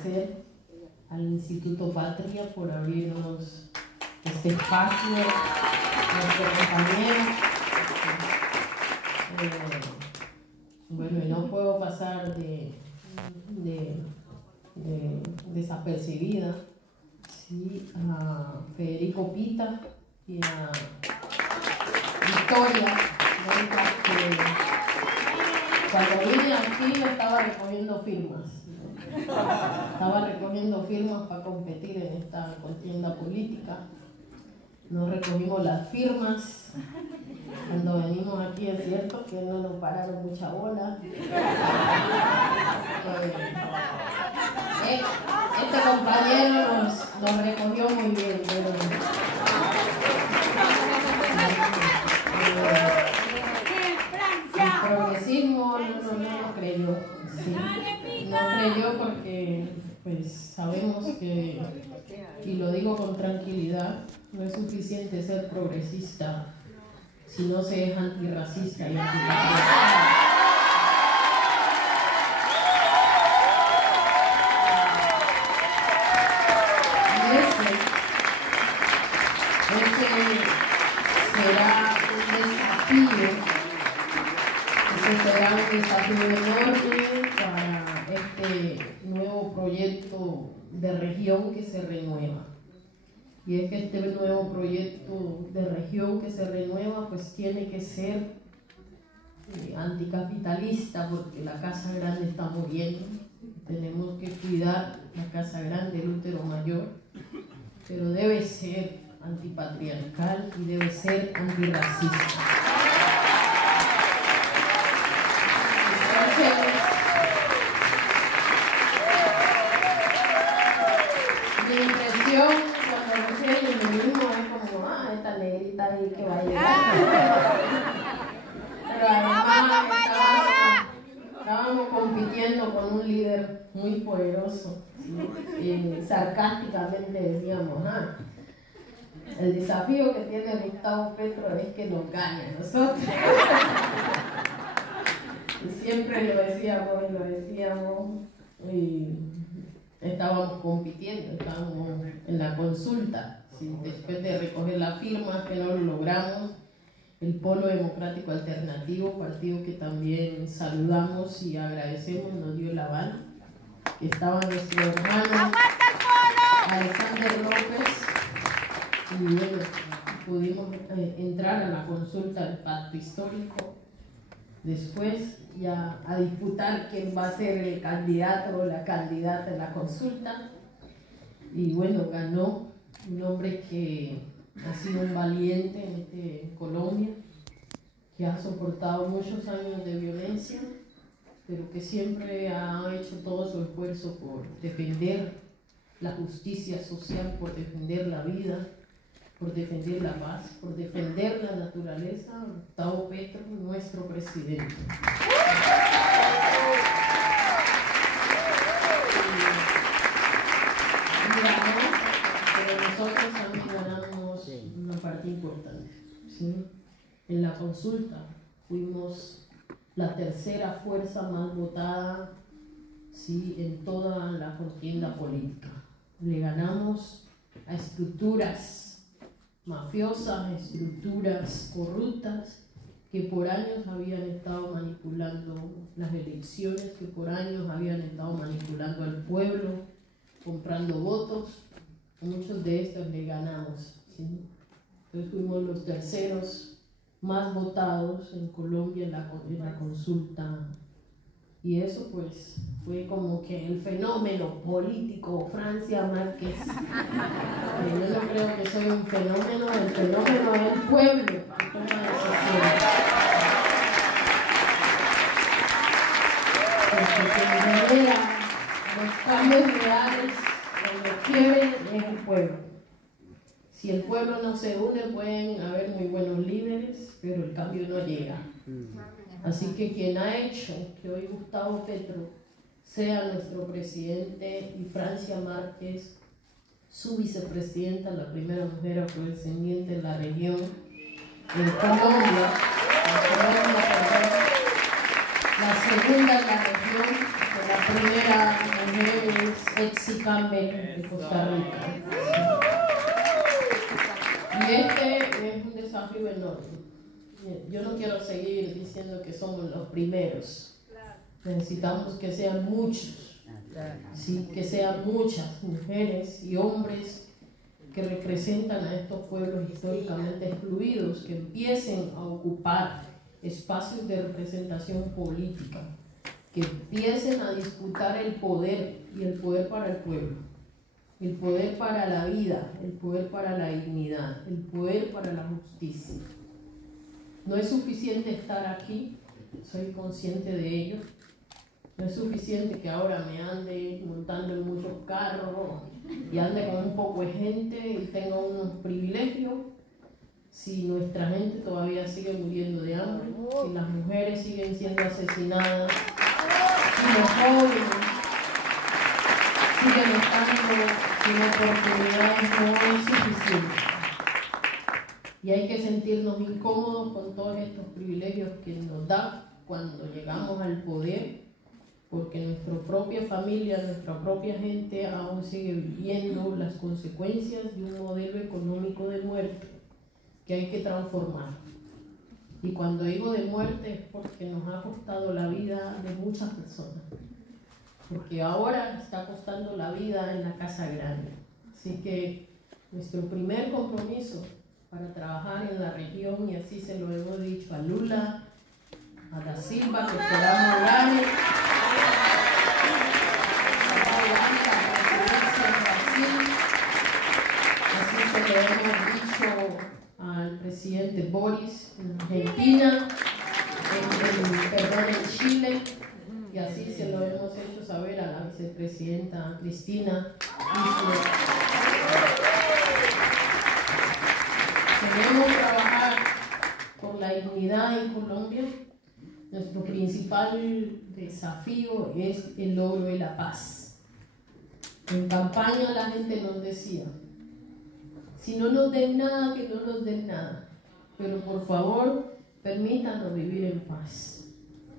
agradecer al Instituto Patria por abrirnos este espacio, nuestro compañero. Bueno, y no puedo pasar desapercibida, ¿sí? A Federico Pita y a Victoria, que cuando vine aquí estaba recogiendo firmas. Estaba recogiendo firmas para competir en esta contienda política. No recogimos las firmas. Cuando venimos aquí es cierto que no nos pararon mucha bola. Este compañero nos recogió muy bien, pero el progresismo no creyó. Sí. No creyó porque pues sabemos que, y lo digo con tranquilidad, no es suficiente ser progresista si no se es antirracista y antipatriota. Será un desafío enorme para este nuevo proyecto de región que se renueva. Y es que este nuevo proyecto de región que se renueva pues tiene que ser anticapitalista, porque la casa grande está muriendo. Tenemos que cuidar la casa grande, el útero mayor, pero debe ser antipatriarcal y debe ser antirracista. Mi impresión cuando recién el mismo es como, esta negrita ahí que va a llegar. Pero además estábamos compitiendo con un líder muy poderoso, ¿sí? Y sarcásticamente decíamos, el desafío que tiene Gustavo Petro es que nos gane a nosotros. Y siempre lo decíamos, y estábamos compitiendo, estábamos en la consulta, ¿sí? Después de recoger las firmas que no lo logramos, el Polo Democrático Alternativo, partido que también saludamos y agradecemos, nos dio el aval. Estaba nuestro hermano Alexander López, y bueno, pudimos entrar a la consulta del pacto histórico. Después ya a disputar quién va a ser el candidato o la candidata en la consulta. Y bueno, ganó un hombre que ha sido un valiente en Colombia, que ha soportado muchos años de violencia, pero que siempre ha hecho todo su esfuerzo por defender la justicia social, por defender la vida, por defender la paz, por defender la naturaleza. Gustavo Petro, nuestro presidente. Pero nosotros también ganamos una parte importante, ¿sí? En la consulta fuimos la tercera fuerza más votada, ¿sí? En toda la contienda política. Le ganamos a estructuras mafiosas, estructuras corruptas que por años habían estado manipulando las elecciones, que por años habían estado manipulando al pueblo, comprando votos. Muchos de estos le ganamos, ¿sí? Entonces fuimos los terceros más votados en Colombia en la consulta. Y eso pues fue como que el fenómeno político Francia Márquez. Yo no creo que soy un fenómeno, el fenómeno es el pueblo que toma decisiones. Porque quien genera los cambios reales, cuando quieren, es el pueblo. Si el pueblo no se une, pueden haber muy buenos líderes, pero el cambio no llega. Así que quien ha hecho que hoy Gustavo Petro sea nuestro presidente y Francia Márquez su vicepresidenta, la primera mujer afrodescendiente en la región, en Colombia, la segunda en la región, con la primera mujer es Etsy Campbell de Costa Rica. Y este es un desafío enorme. Yo no quiero seguir diciendo que somos los primeros. Necesitamos que sean muchos, ¿sí? Que sean muchas mujeres y hombres que representan a estos pueblos históricamente excluidos, que empiecen a ocupar espacios de representación política, que empiecen a disputar el poder, y el poder para el pueblo, el poder para la vida, el poder para la dignidad, el poder para la justicia. No es suficiente estar aquí, soy consciente de ello. No es suficiente que ahora me ande montando en muchos carros y ande con un poco de gente y tenga unos privilegios, si nuestra gente todavía sigue muriendo de hambre, si las mujeres siguen siendo asesinadas, si los jóvenes siguen estando sin oportunidades, no es suficiente. Y hay que sentirnos incómodos con todos estos privilegios que nos da cuando llegamos al poder, porque nuestra propia familia, nuestra propia gente aún sigue viviendo las consecuencias de un modelo económico de muerte que hay que transformar. Y cuando digo de muerte es porque nos ha costado la vida de muchas personas, porque ahora está costando la vida en la Casa Grande. Así que nuestro primer compromiso para trabajar en la región, y así se lo hemos dicho a Lula, a Da Silva, que esperamos gane, así se lo hemos dicho al presidente Boris en Argentina, en Chile, y así se lo hemos hecho saber a la vicepresidenta Cristina. Queremos trabajar por la dignidad en Colombia. Nuestro principal desafío es el logro de la paz. En campaña la gente nos decía, si no nos den nada, que no nos den nada, pero por favor permítanos vivir en paz.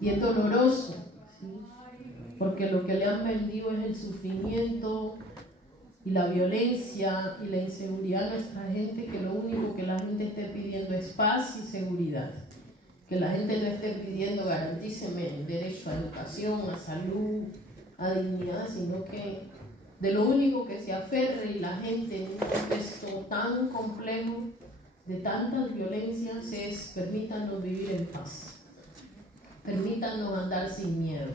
Y es doloroso, ¿sí? Porque lo que le han vendido es el sufrimiento y la violencia y la inseguridad a nuestra gente, que lo único que la gente esté pidiendo es paz y seguridad. Que la gente no esté pidiendo garantíceme el derecho a educación, a salud, a dignidad, sino que de lo único que se aferre la gente en un contexto tan complejo, de tantas violencias, es permítanos vivir en paz, permítanos andar sin miedo.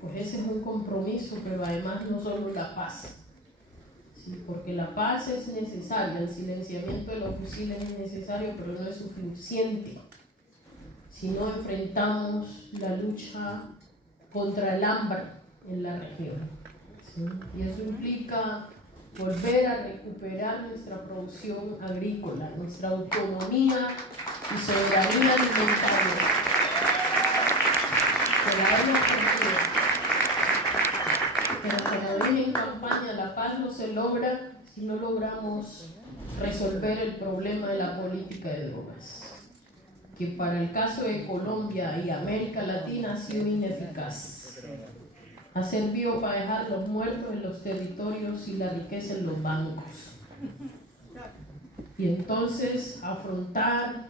Pues ese es un compromiso, pero además no solo la paz, ¿sí? Porque la paz es necesaria, el silenciamiento de los fusiles es necesario, pero no es suficiente si no enfrentamos la lucha contra el hambre en la región, ¿sí? Y eso implica volver a recuperar nuestra producción agrícola, nuestra autonomía y soberanía alimentaria. Pero como dije en campaña, la paz no se logra si no logramos resolver el problema de la política de drogas, que para el caso de Colombia y América Latina ha sido ineficaz. Ha servido para dejar los muertos en los territorios y la riqueza en los bancos. Y entonces afrontar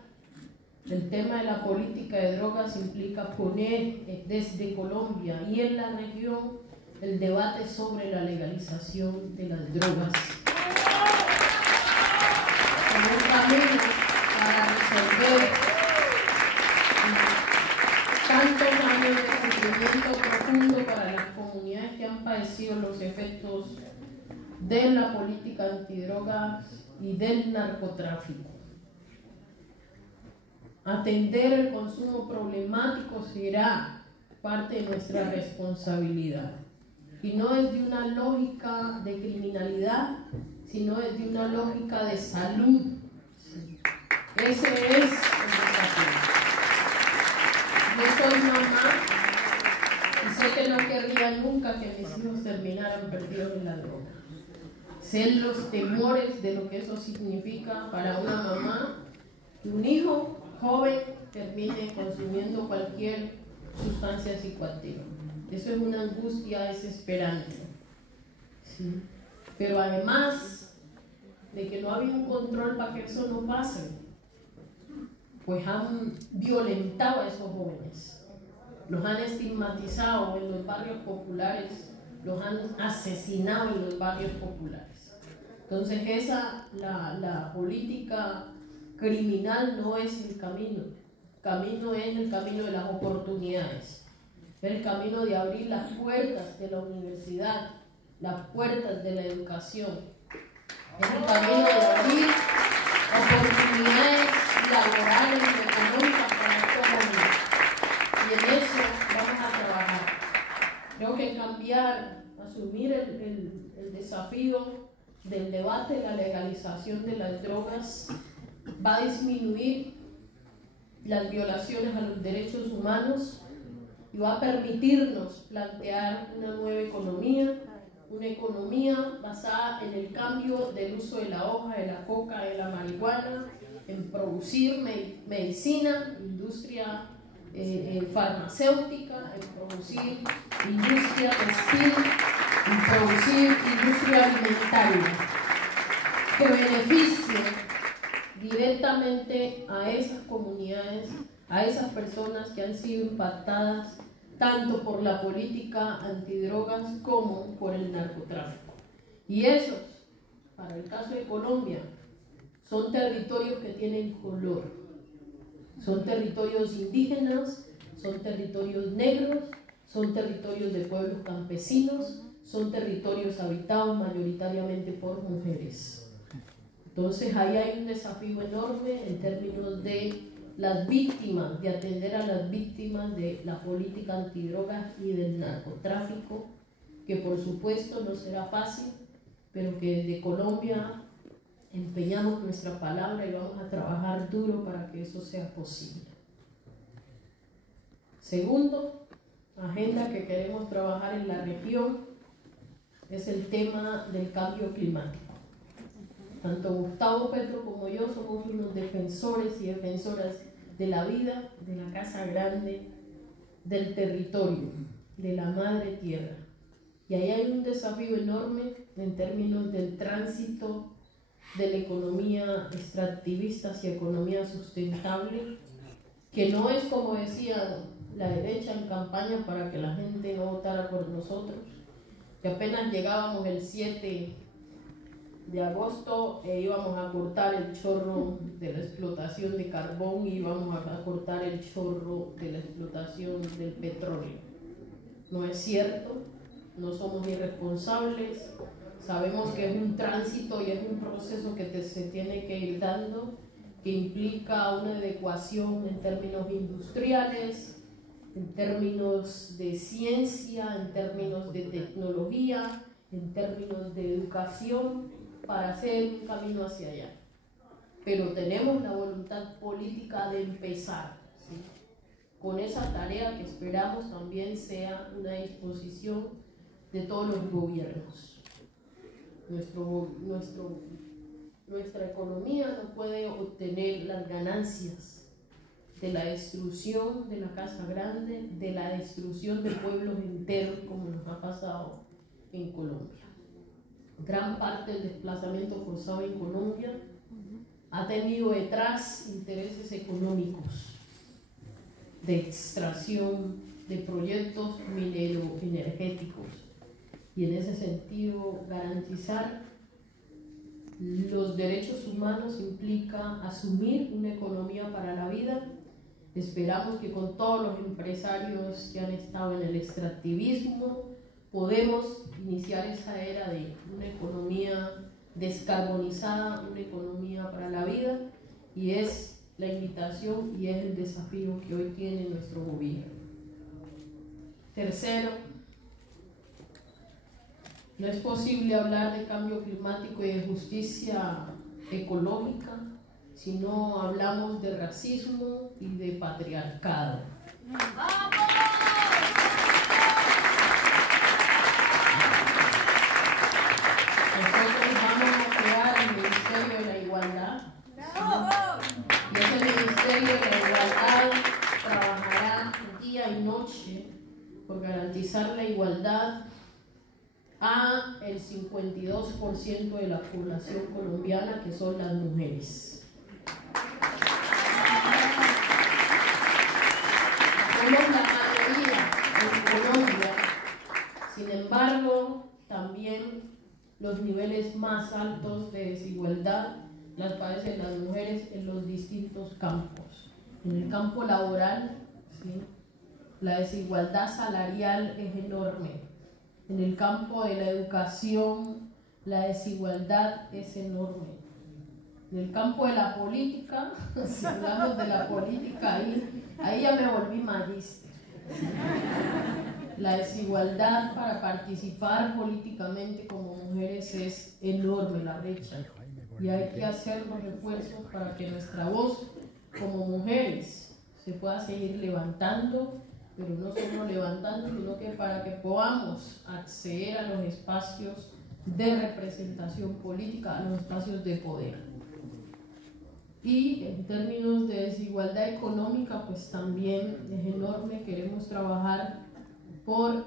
el tema de la política de drogas implica poner desde Colombia y en la región el debate sobre la legalización de las drogas como un camino para resolver tantos años de sufrimiento profundo para las comunidades que han padecido los efectos de la política antidrogas y del narcotráfico. Atender el consumo problemático será parte de nuestra responsabilidad, y no es de una lógica de criminalidad, sino es de una lógica de salud. Ese es el desafío. Yo soy mamá y sé que no querría nunca que mis hijos terminaran perdidos en la droga. Sé los temores de lo que eso significa para una mamá, que un hijo joven termine consumiendo cualquier sustancias psicoactivas. Eso es una angustia desesperante, ¿sí? Pero además de que no había un control para que eso no pase, pues han violentado a esos jóvenes, los han estigmatizado en los barrios populares, los han asesinado en los barrios populares. Entonces la política criminal no es el camino. El camino es el camino de las oportunidades, es el camino de abrir las puertas de la universidad, las puertas de la educación, es el camino de abrir oportunidades laborales y económicas para estos jóvenes. Y en eso vamos a trabajar. Creo que cambiar, asumir el desafío del debate de la legalización de las drogas va a disminuir las violaciones a los derechos humanos y va a permitirnos plantear una nueva economía, una economía basada en el cambio del uso de la hoja, de la coca, de la marihuana, en producir medicina, industria farmacéutica, en producir industria textil, en producir industria alimentaria, que beneficie directamente a esas comunidades, a esas personas que han sido impactadas tanto por la política antidrogas como por el narcotráfico. Y esos, para el caso de Colombia, son territorios que tienen color, son territorios indígenas, son territorios negros, son territorios de pueblos campesinos, son territorios habitados mayoritariamente por mujeres. Entonces ahí hay un desafío enorme en términos de las víctimas, de atender a las víctimas de la política antidrogas y del narcotráfico, que por supuesto no será fácil, pero que desde Colombia empeñamos nuestra palabra y vamos a trabajar duro para que eso sea posible. Segundo, agenda que queremos trabajar en la región es el tema del cambio climático. Tanto Gustavo Petro como yo somos unos defensores y defensoras de la vida, de la casa grande, del territorio, de la madre tierra. Y ahí hay un desafío enorme en términos del tránsito de la economía extractivista hacia economía sustentable, que no es como decía la derecha en campaña para que la gente no votara por nosotros, que apenas llegábamos el 7 de agosto íbamos a cortar el chorro de la explotación de carbón y íbamos a cortar el chorro de la explotación del petróleo. No es cierto, no somos irresponsables, sabemos que es un tránsito y es un proceso que se tiene que ir dando, que implica una adecuación en términos industriales, en términos de ciencia, en términos de tecnología, en términos de educación, para hacer un camino hacia allá. Pero tenemos la voluntad política de empezar, ¿sí?, con esa tarea que esperamos también sea una disposición de todos los gobiernos. Nuestra economía no puede obtener las ganancias de la destrucción de la casa grande, de la destrucción de pueblos enteros como nos ha pasado en Colombia. Gran parte del desplazamiento forzado en Colombia ha tenido detrás intereses económicos de extracción de proyectos mineroenergéticos, y en ese sentido garantizar los derechos humanos implica asumir una economía para la vida. Esperamos que con todos los empresarios que han estado en el extractivismo podemos iniciar esa era de una economía descarbonizada, una economía para la vida, y es la invitación y es el desafío que hoy tiene nuestro gobierno. Tercero, no es posible hablar de cambio climático y de justicia ecológica si no hablamos de racismo y de patriarcado. Nosotros vamos a crear el Ministerio de la Igualdad. Y ese Ministerio de la Igualdad trabajará día y noche noche por garantizar la igualdad a el 52% de la población colombiana, que son las mujeres. Somos la mayoría en Colombia, sin embargo, también los niveles más altos de desigualdad las padecen las mujeres en los distintos campos. En el campo laboral, ¿sí?, la desigualdad salarial es enorme. En el campo de la educación, la desigualdad es enorme. En el campo de la política, si hablamos de la política, ahí ya me volví magíster. La desigualdad para participar políticamente como mujeres es enorme, la brecha. Y hay que hacer los refuerzos para que nuestra voz como mujeres se pueda seguir levantando, pero no solo levantando, sino que para que podamos acceder a los espacios de representación política, a los espacios de poder. Y en términos de desigualdad económica, pues también es enorme. Queremos trabajar por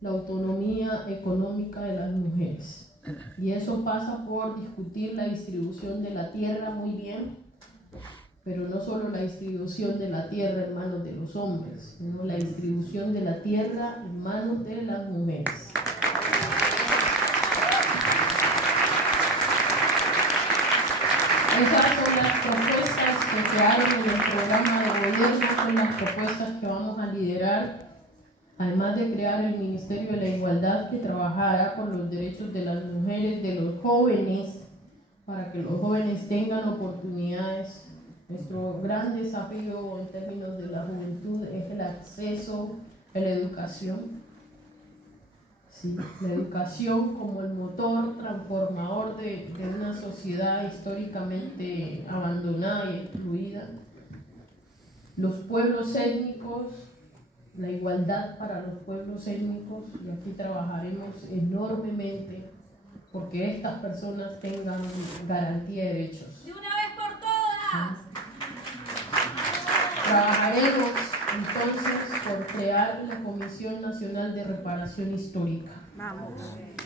la autonomía económica de las mujeres. Y eso pasa por discutir la distribución de la tierra muy bien, pero no solo la distribución de la tierra en manos de los hombres, sino la distribución de la tierra en manos de las mujeres. Esas son las propuestas que quedaron en el programa de gobierno, son las propuestas que vamos a liderar, además de crear el Ministerio de la Igualdad, que trabajará por los derechos de las mujeres, de los jóvenes, para que los jóvenes tengan oportunidades. Nuestro gran desafío en términos de la juventud es el acceso a la educación. Sí, la educación como el motor transformador de una sociedad históricamente abandonada y excluida. Los pueblos étnicos, la igualdad para los pueblos étnicos, y aquí trabajaremos enormemente porque estas personas tengan garantía de derechos. ¡De una vez por todas! Trabajaremos entonces por crear la Comisión Nacional de Reparación Histórica. Vamos.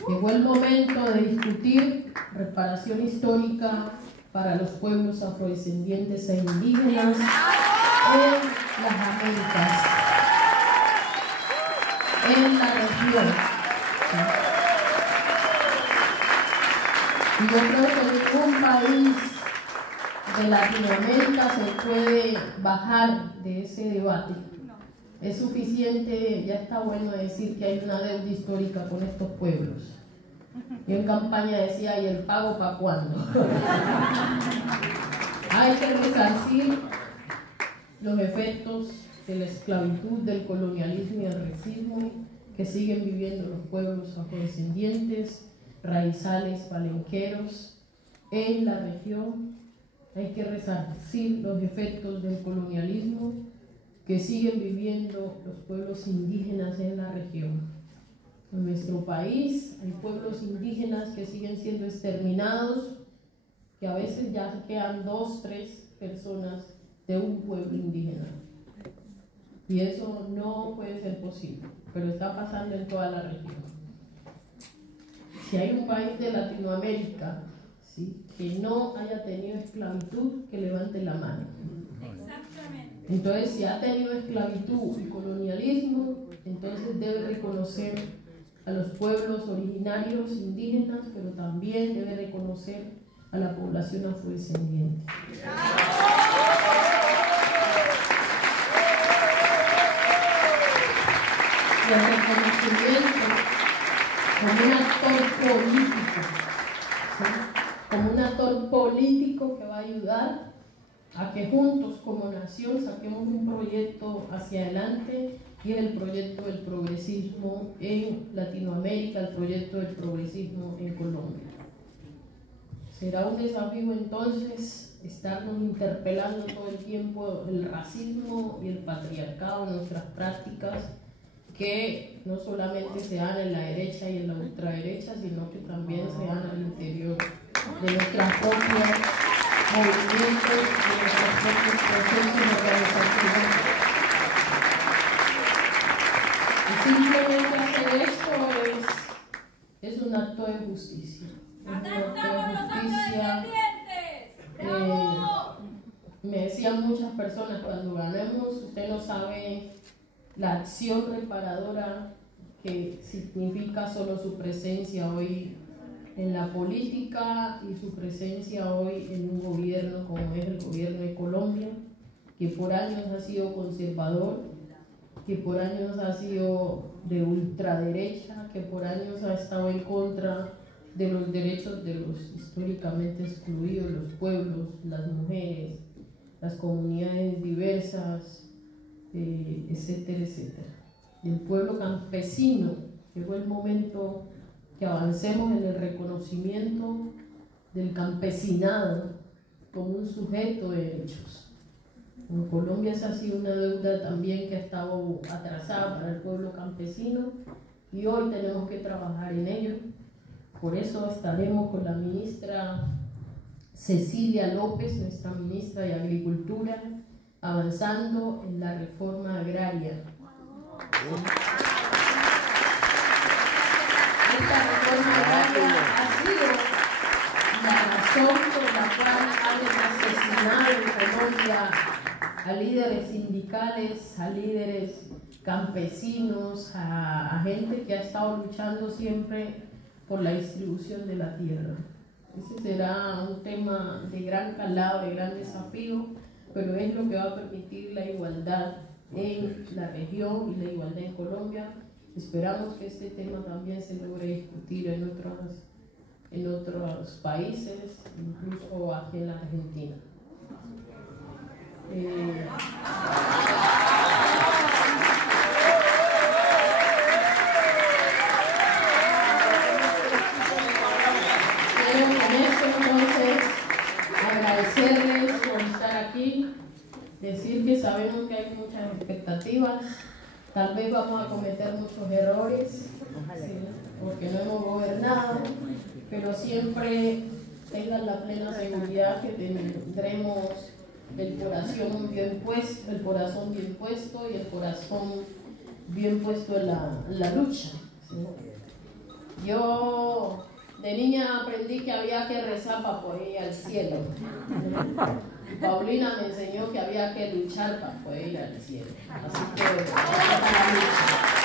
Llegó el momento de discutir reparación histórica para los pueblos afrodescendientes e indígenas en las Américas, en la región. Y yo creo que ningún país de Latinoamérica se puede bajar de ese debate. Es suficiente, ya está bueno decir que hay una deuda histórica con estos pueblos. Yo en campaña decía, ¿y el pago para cuándo? Hay que resarcir los efectos de la esclavitud, del colonialismo y el racismo que siguen viviendo los pueblos afrodescendientes, raizales, palenqueros en la región. Hay que resarcir los efectos del colonialismo que siguen viviendo los pueblos indígenas en la región. En nuestro país hay pueblos indígenas que siguen siendo exterminados, que a veces ya quedan 2, 3 personas de un pueblo indígena. Y eso no puede ser posible, pero está pasando en toda la región. Si hay un país de Latinoamérica, ¿sí?, que no haya tenido esclavitud, que levante la mano. Exactamente. Entonces, si ha tenido esclavitud y colonialismo, entonces debe reconocer a los pueblos originarios indígenas, pero también debe reconocer a la población afrodescendiente. Y el reconocimiento como un actor político, ¿sí?, como un actor político que va a ayudar a que juntos como nación saquemos un proyecto hacia adelante, y el proyecto del progresismo en Latinoamérica, el proyecto del progresismo en Colombia. Será un desafío entonces estarnos interpelando todo el tiempo el racismo y el patriarcado en nuestras prácticas, que no solamente se dan en la derecha y en la ultraderecha, sino que también se dan al interior de nuestras propias movimientos, de nuestros propios procesos de organización. simplemente hacer esto es un acto de justicia. Acá estamos los afrodescendientes. ¡Bravo! Me decían muchas personas, cuando ganemos, usted no sabe la acción reparadora que significa solo su presencia hoy en la política y su presencia hoy en un gobierno como es el gobierno de Colombia, que por años ha sido conservador, que por años ha sido de ultraderecha, que por años ha estado en contra de los derechos de los históricamente excluidos, los pueblos, las mujeres, las comunidades diversas, etcétera, etcétera. El pueblo campesino, llegó el momento que avancemos en el reconocimiento del campesinado como un sujeto de derechos. En Colombia esa ha sido una deuda también que ha estado atrasada para el pueblo campesino y hoy tenemos que trabajar en ello. Por eso estaremos con la ministra Cecilia López, nuestra ministra de Agricultura, avanzando en la reforma agraria. Esta reforma agraria ha sido la razón por la cual han asesinado en Colombia a líderes sindicales, a líderes campesinos, a gente que ha estado luchando siempre por la distribución de la tierra. Ese será un tema de gran calado, de gran desafío, pero es lo que va a permitir la igualdad en la región y la igualdad en Colombia. Esperamos que este tema también se logre discutir en otros países, incluso aquí en la Argentina. Quiero con esto entonces agradecerles por estar aquí, decir que sabemos que hay muchas expectativas, tal vez vamos a cometer muchos errores, ¿sí? Porque no hemos gobernado, pero siempre tengan la plena seguridad que tendremos el corazón bien puesto, y el corazón bien puesto en la lucha, ¿sí? Yo de niña aprendí que había que rezar para poder ir al cielo. Paulina me enseñó que había que luchar para poder ir al cielo. Así que esa es la lucha.